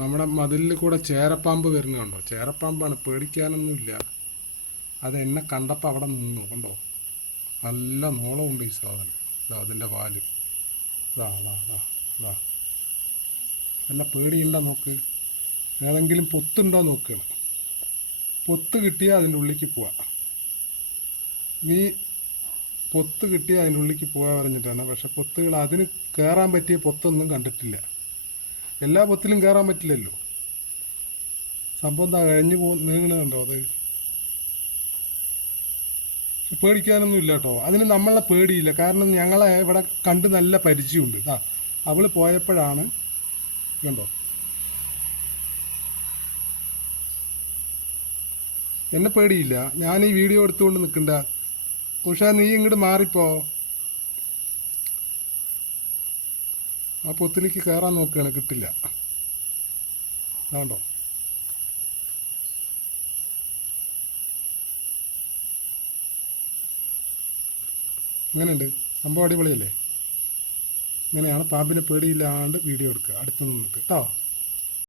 നമ്മുടെ മതിലിൽ കൂടെ ചേരപ്പാമ്പ് വരുന്നുണ്ടോ? ചേരപ്പാമ്പാണ്, പേടിക്കാനൊന്നുമില്ല. അത് എന്നെ കണ്ടപ്പോൾ അവിടെ നിന്നു. കണ്ടോ, നല്ല നോളമുണ്ട് ഈ സാധനം. ഇതാ അതിൻ്റെ വാല്. ഇതാ അതാ അതാ അതാ. നല്ല പേടിയുണ്ടോ നോക്ക്. ഏതെങ്കിലും പൊത്തുണ്ടോ നോക്കുകയാണ്. പൊത്ത് കിട്ടിയാൽ അതിൻ്റെ ഉള്ളിലേക്ക് പോവാം. നീ പൊത്ത് കിട്ടിയാൽ അതിൻ്റെ ഉള്ളിലേക്ക് പോകാൻ പറഞ്ഞിട്ടാണ്. പക്ഷെ പൊത്തുകൾ അതിന് കയറാൻ പറ്റിയ പൊത്തൊന്നും കണ്ടിട്ടില്ല. എല്ലാ പൊത്തിലും കയറാൻ പറ്റില്ലല്ലോ. സംഭവം എന്താ കഴിഞ്ഞു നീങ്ങണുണ്ടോ അത്? പേടിക്കാനൊന്നും ഇല്ല കേട്ടോ. അതിന് നമ്മളെ പേടിയില്ല. കാരണം ഞങ്ങളെ ഇവിടെ കണ്ട് നല്ല പരിചയമുണ്ട്. ഇതാ അവൾ പോയപ്പോഴാണ് കണ്ടോ, എന്നെ പേടിയില്ല. ഞാൻ ഈ വീഡിയോ എടുത്തുകൊണ്ട് നിൽക്കണ്ട. ഉഷ, നീ ഇങ്ങോട്ട് മാറിപ്പോ. ആ പൊത്തിലേക്ക് കയറാൻ നോക്കുകയാണ്, കിട്ടില്ല. അതുകൊണ്ടോ, അങ്ങനെയുണ്ട് സംഭവം. അടിപൊളിയല്ലേ? ഇങ്ങനെയാണ് പാമ്പിനെ പേടിയില്ലാണ്ട് വീഡിയോ എടുക്കുക അടുത്ത് നിന്നിട്ട് കേട്ടോ.